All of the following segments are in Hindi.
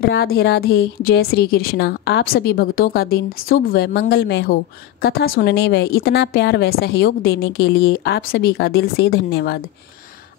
राधे राधे। जय श्री कृष्णा। आप सभी भक्तों का दिन शुभ व मंगलमय हो। कथा सुनने व इतना प्यार व सहयोग देने के लिए आप सभी का दिल से धन्यवाद।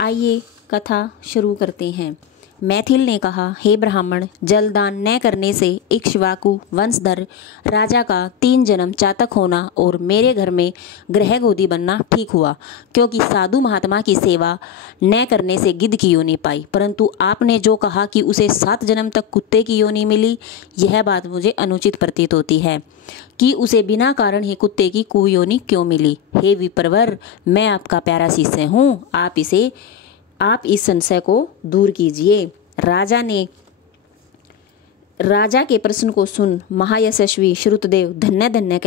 आइए कथा शुरू करते हैं। मैथिल ने कहा, हे ब्राह्मण, जलदान न करने से इक्ष्वाकु वंशधर राजा का 3 जन्म चातक होना और मेरे घर में गृहगोदी बनना ठीक हुआ, क्योंकि साधु महात्मा की सेवा न करने से गिद्ध की योनि पाई। परंतु आपने जो कहा कि उसे 7 जन्म तक कुत्ते की योनि मिली, यह बात मुझे अनुचित प्रतीत होती है कि उसे बिना कारण ही कुत्ते की कुयोनि क्यों मिली। हे विप्रवर, मैं आपका प्यारा शिष्य हूँ, आप इस संशय को दूर कीजिए। राजा के प्रश्न को सुन महायशस्वी श्रुतदेव धन्य धन्य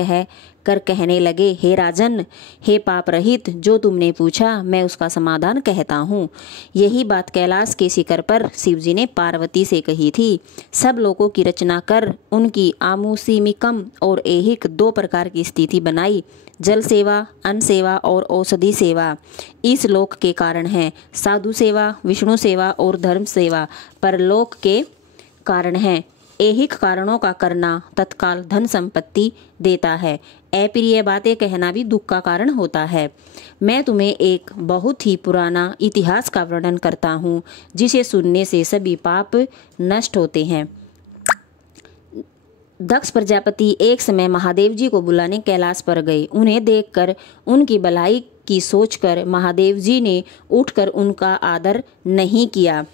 कहने लगे, हे राजन, हे पाप रहित, जो तुमने पूछा मैं उसका समाधान कहता हूँ। यही बात कैलाश के शिखर पर शिवजी ने पार्वती से कही थी। सब लोगों की रचना कर उनकी आमुषिमिकम और ऐहिक 2 प्रकार की स्थिति बनाई। जल सेवा, अन्न सेवा और औषधि सेवा इस लोक के कारण है। साधु सेवा, विष्णु सेवा और धर्म सेवा परलोक के कारण है। ऐहिक कारणों का करना तत्काल धन संपत्ति देता है। अप्रिय बातें कहना भी दुख का कारण होता है। मैं तुम्हें एक बहुत ही पुराना इतिहास का वर्णन करता हूँ, जिसे सुनने से सभी पाप नष्ट होते हैं। दक्ष प्रजापति एक समय महादेव जी को बुलाने कैलाश पर गए। उन्हें देखकर उनकी भलाई की सोचकर महादेव जी ने उठकर उनका आदर नहीं किया,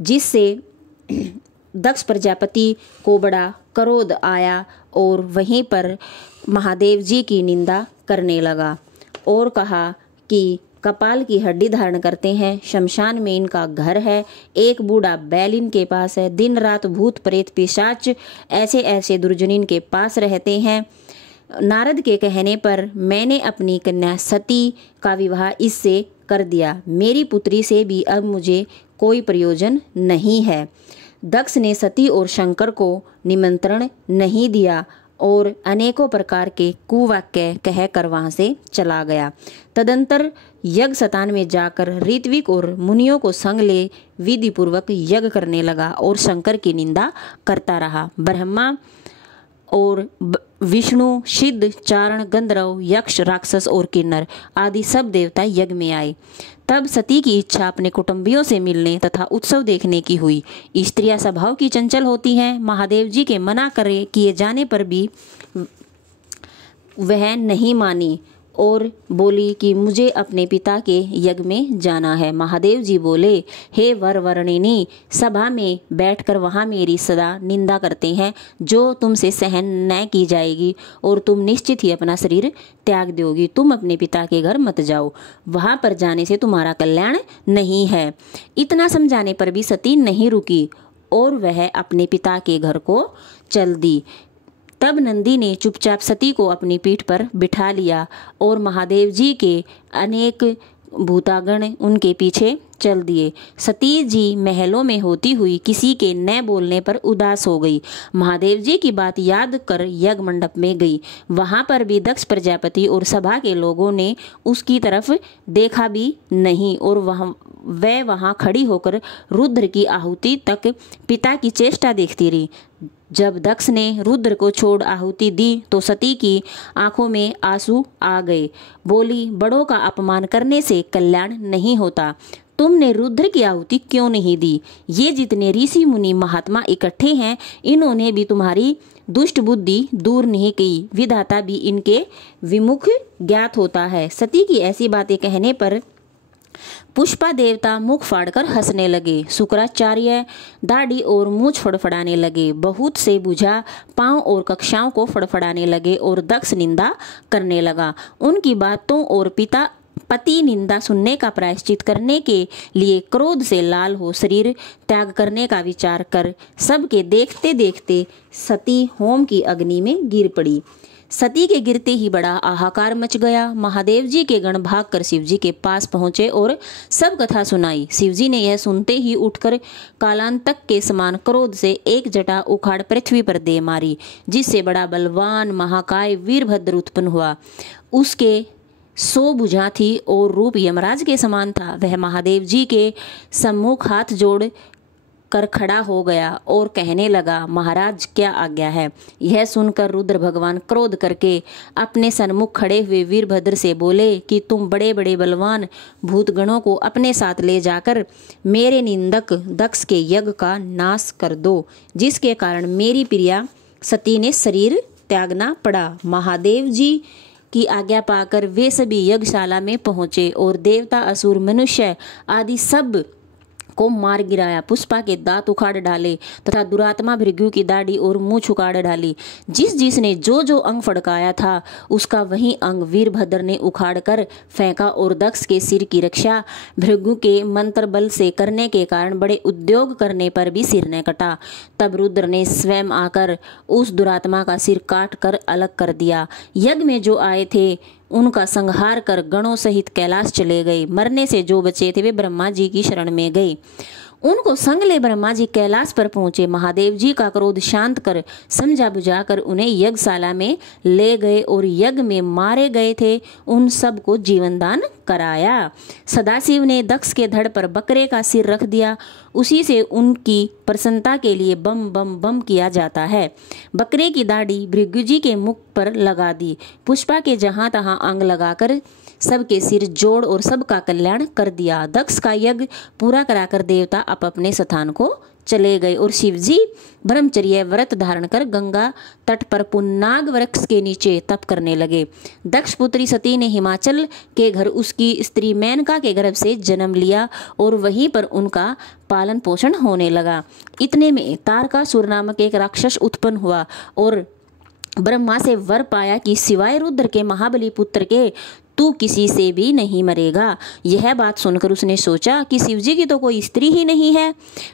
जिससे दक्ष प्रजापति को बड़ा क्रोध आया और वहीं पर महादेव जी की निंदा करने लगा और कहा कि कपाल की हड्डी धारण करते हैं, शमशान में इनका घर है, एक बूढ़ा बैल इनके पास है, दिन रात भूत प्रेत पिशाच ऐसे ऐसे दुर्जन इनके पास रहते हैं। नारद के कहने पर मैंने अपनी कन्या सती का विवाह इससे कर दिया। मेरी पुत्री से भी अब मुझे कोई प्रयोजन नहीं है। दक्ष ने सती और शंकर को निमंत्रण नहीं दिया और अनेकों प्रकार के कुवाक्य कहकर वहां से चला गया। तदंतर यज्ञ स्थान में जाकर ऋत्विक और मुनियों को संग ले विधि पूर्वक यज्ञ करने लगा और शंकर की निंदा करता रहा। ब्रह्मा और विष्णु, सिद्ध, चारण, गंधर्व, यक्ष, राक्षस और किन्नर आदि सब देवता यज्ञ में आए। तब सती की इच्छा अपने कुटुंबियों से मिलने तथा उत्सव देखने की हुई। स्त्रियां स्वभाव की चंचल होती हैं। महादेव जी के मना किए जाने पर भी वह नहीं मानी और बोली कि मुझे अपने पिता के यज्ञ में जाना है। महादेव जी बोले, हे वर वर्णिनी, सभा में बैठकर वहाँ मेरी सदा निंदा करते हैं, जो तुमसे सहन न की जाएगी और तुम निश्चित ही अपना शरीर त्याग दोगी। तुम अपने पिता के घर मत जाओ, वहाँ पर जाने से तुम्हारा कल्याण नहीं है। इतना समझाने पर भी सती नहीं रुकी और वह अपने पिता के घर को चल दी। तब नंदी ने चुपचाप सती को अपनी पीठ पर बिठा लिया और महादेव जी के अनेक भूतागण उनके पीछे चल दिए। सती जी महलों में होती हुई किसी के न बोलने पर उदास हो गई। महादेव जी की बात याद कर यज्ञ मंडप में गई। वहां पर भी दक्ष प्रजापति और सभा के लोगों ने उसकी तरफ देखा भी नहीं और वहां खड़ी होकर रुद्र की आहुति तक पिता की चेष्टा देखती रही। जब दक्ष ने रुद्र को छोड़ आहुति दी तो सती की आंखों में आंसू आ गए। बोली, बड़ों का अपमान करने से कल्याण नहीं होता। तुमने रुद्र की आहुति क्यों नहीं दी? ये जितने ऋषि मुनि महात्मा इकट्ठे हैं, इन्होंने भी तुम्हारी दुष्ट बुद्धि दूर नहीं की। विधाता भी इनके विमुख ज्ञात होता है। सती की ऐसी बातें कहने पर पुष्पा देवता मुख फाड़कर हंसने लगे। शुक्राचार्य दाढ़ी और मूछ फड़फड़ाने लगे। बहुत से बुझा पांव और कक्षाओं को फड़फड़ाने लगे और दक्ष निंदा करने लगा। उनकी बातों और पति निंदा सुनने का प्रायश्चित करने के लिए क्रोध से लाल हो शरीर त्याग करने का विचार कर सबके देखते देखते सती होम की अग्नि में गिर पड़ी। सती के गिरते ही बड़ा हाहाकार मच गया। महादेव जी के गण भागकर शिवजी के पास पहुंचे और सब कथा सुनाई। शिवजी ने यह सुनते ही उठकर कालांतक के समान क्रोध से एक जटा उखाड़ पृथ्वी पर दे मारी, जिससे बड़ा बलवान महाकाय वीरभद्र उत्पन्न हुआ। उसके 100 भुजा थी और रूप यमराज के समान था। वह महादेव जी के सम्मुख हाथ जोड़ कर खड़ा हो गया और कहने लगा, महाराज क्या आज्ञा है। यह सुनकर रुद्र भगवान क्रोध करके अपने सन्मुख खड़े हुए वीरभद्र से बोले कि तुम बड़े बड़े बलवान भूतगणों को अपने साथ ले जाकर मेरे निंदक दक्ष के यज्ञ का नाश कर दो, जिसके कारण मेरी प्रिया सती ने शरीर त्यागना पड़ा। महादेव जी की आज्ञा पाकर वे सभी यज्ञशाला में पहुंचे और देवता असुर मनुष्य आदि सब को मार गिराया। पुष्पा के दांत उखाड़ डाले तथा दुरात्मा भृगु की दाढ़ी और मूछ उखाड़ डाली। जिस जिसने जो जो अंग फड़काया था उसका वही अंग वीरभद्र ने उखाड़ कर फेंका और दक्ष के सिर की रक्षा भृगु के मंत्र बल से करने के कारण बड़े उद्योग करने पर भी सिर न कटा। तब रुद्र ने स्वयं आकर उस दुरात्मा का सिर काट कर अलग कर दिया। यज्ञ में जो आए थे उनका संहार कर गणों सहित कैलाश चले गए। मरने से जो बचे थे वे ब्रह्मा जी की शरण में गए। उनको संग ले ब्रह्मा जी कैलाश पर पहुंचे। महादेव जी का क्रोध शांत कर समझा बुझाकर उन्हें यज्ञशाला में ले गए और यज्ञ में मारे गए थे उन सब को जीवन दान कराया। सदाशिव ने दक्ष के धड़ पर बकरे का सिर रख दिया। उसी से उनकी प्रसन्नता के लिए बम बम बम किया जाता है। बकरे की दाढ़ी भृगु जी के मुख पर लगा दी। पुष्पा के जहां तहां अंग लगाकर सबके सिर जोड़ और सबका कल्याण कर दिया। दक्ष का यज्ञ पूरा कराकर देवता अपने स्थान को चले गए और शिवजी ब्रह्मचर्य व्रत धारण कर गंगा तट पर पुन्नाग वृक्ष के नीचे तप करने लगे। दक्ष पुत्री सती ने हिमाचल के घर उसकी स्त्री मेनका के गर्भ से जन्म लिया और वहीं पर उनका पालन पोषण होने लगा। इतने में तारकासुर नामक एक राक्षस उत्पन्न हुआ और ब्रह्मा से वर पाया कि सिवाय रुद्र के महाबली पुत्र के तू किसी से भी नहीं मरेगा। यह बात सुनकर उसने सोचा कि शिवजी की तो कोई स्त्री ही नहीं है,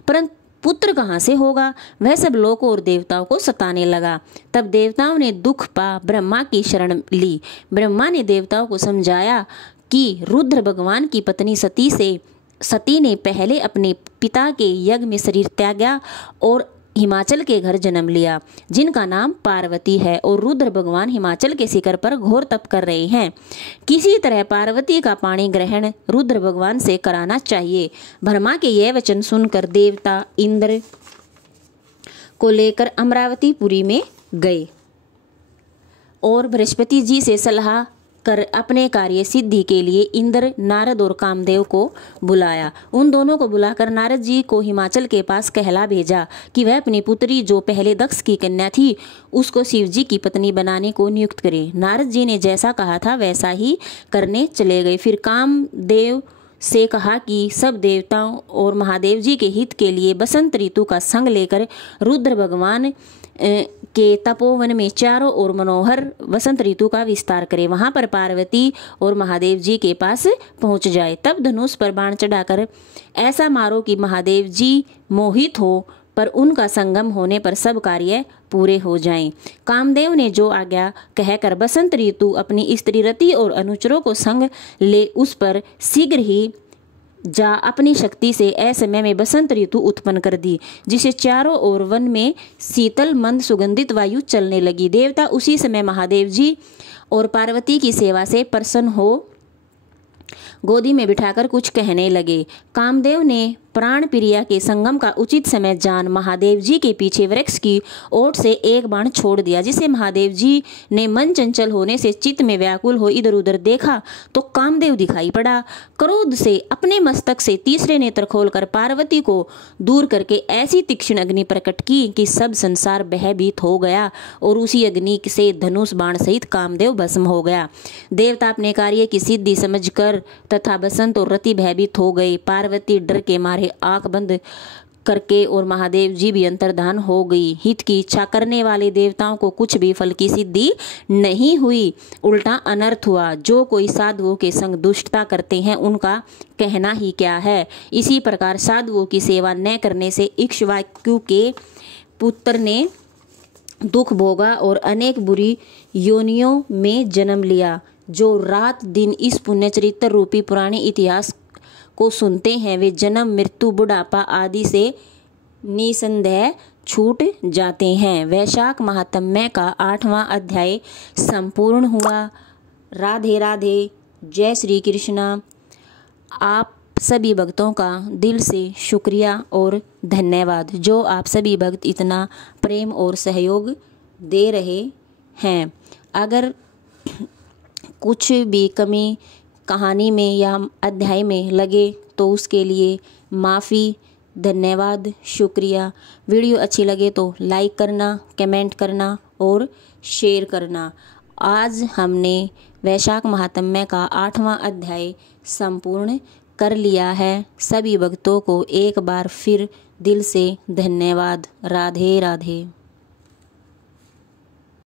परंतु पुत्र कहाँ से होगा। वह सब लोगों और देवताओं को सताने लगा। तब देवताओं ने दुख पा ब्रह्मा की शरण ली। ब्रह्मा ने देवताओं को समझाया कि रुद्र भगवान की पत्नी सती ने पहले अपने पिता के यज्ञ में शरीर त्यागा और हिमाचल के घर जन्म लिया, जिनका नाम पार्वती है, और रुद्र भगवान हिमाचल के शिखर पर घोर तप कर रहे हैं। किसी तरह पार्वती का पाणी ग्रहण रुद्र भगवान से कराना चाहिए। ब्रह्मा के यह वचन सुनकर देवता इंद्र को लेकर अमरावतीपुरी में गए और बृहस्पति जी से सलाह कर अपने कार्य सिद्धि के लिए इंद्र, नारद और कामदेव को बुलाया। उन दोनों को बुलाकर नारद जी को हिमाचल के पास कहला भेजा कि वह अपनी पुत्री जो पहले दक्ष की कन्या थी उसको शिव जी की पत्नी बनाने को नियुक्त करे। नारद जी ने जैसा कहा था वैसा ही करने चले गए। फिर कामदेव से कहा कि सब देवताओं और महादेव जी के हित के लिए बसंत ऋतु का संग लेकर रुद्र भगवान के तपोवन में चारों ओर मनोहर वसंत ऋतु का विस्तार करे, वहां पर पार्वती और महादेव जी के पास पहुंच जाए। तब धनुष पर बाण चढ़ाकर ऐसा मारो कि महादेव जी मोहित हो, पर उनका संगम होने पर सब कार्य पूरे हो जाएं। कामदेव ने जो आज्ञा कहकर बसंत ऋतु अपनी स्त्री रति और अनुचरों को संग ले उस पर शीघ्र ही जा अपनी शक्ति से असमय में बसंत ऋतु उत्पन्न कर दी, जिसे चारों ओर वन में शीतल मंद सुगंधित वायु चलने लगी। देवता उसी समय महादेव जी और पार्वती की सेवा से प्रसन्न हो गोदी में बिठाकर कुछ कहने लगे। कामदेव ने प्राण प्रिया के संगम का उचित समय जान महादेव जी के पीछे वृक्ष की ओट से एक बाण छोड़ दिया, जिसे महादेव जी ने मन चंचल होने से चित्त में व्याकुल हो इधर उधर देखा तो कामदेव दिखाई पड़ा। क्रोध से अपने मस्तक से तीसरे नेत्र खोलकर पार्वती को दूर करके ऐसी तीक्ष्ण अग्नि प्रकट की कि सब संसार भयभीत हो गया और उसी अग्नि से धनुष बाण सहित कामदेव भस्म हो गया। देवता अपने कार्य की सिद्धि समझकर तथा बसंत और रति भयभीत हो गए। पार्वती डर के मारे आंख बंद करके और महादेव जी भी अंतर्धान हो गई। हित की इच्छा करने वाले देवताओं को कुछ भी फल की सिद्धि नहीं हुई, उल्टा अनर्थ हुआ। जो कोई साधुओं के संग दुष्टता करते हैं उनका कहना ही क्या है। इसी प्रकार साधुओं की सेवा न करने से इक्ष्वाकु के पुत्र ने दुख भोगा और अनेक बुरी योनियों में जन्म लिया। जो रात दिन इस पुण्य चरित्र रूपी पुराने इतिहास को सुनते हैं वे जन्म, मृत्यु, बुढ़ापा आदि से निसंदेह छूट जाते हैं। वैशाख महात्म्य का 8वां अध्याय संपूर्ण हुआ। राधे राधे। जय श्री कृष्ण। आप सभी भक्तों का दिल से शुक्रिया और धन्यवाद, जो आप सभी भक्त इतना प्रेम और सहयोग दे रहे हैं। अगर कुछ भी कमी कहानी में या अध्याय में लगे तो उसके लिए माफ़ी, धन्यवाद, शुक्रिया। वीडियो अच्छी लगे तो लाइक करना, कमेंट करना और शेयर करना। आज हमने वैशाख महात्म्य का 8वां अध्याय संपूर्ण कर लिया है। सभी भक्तों को एक बार फिर दिल से धन्यवाद। राधे राधे।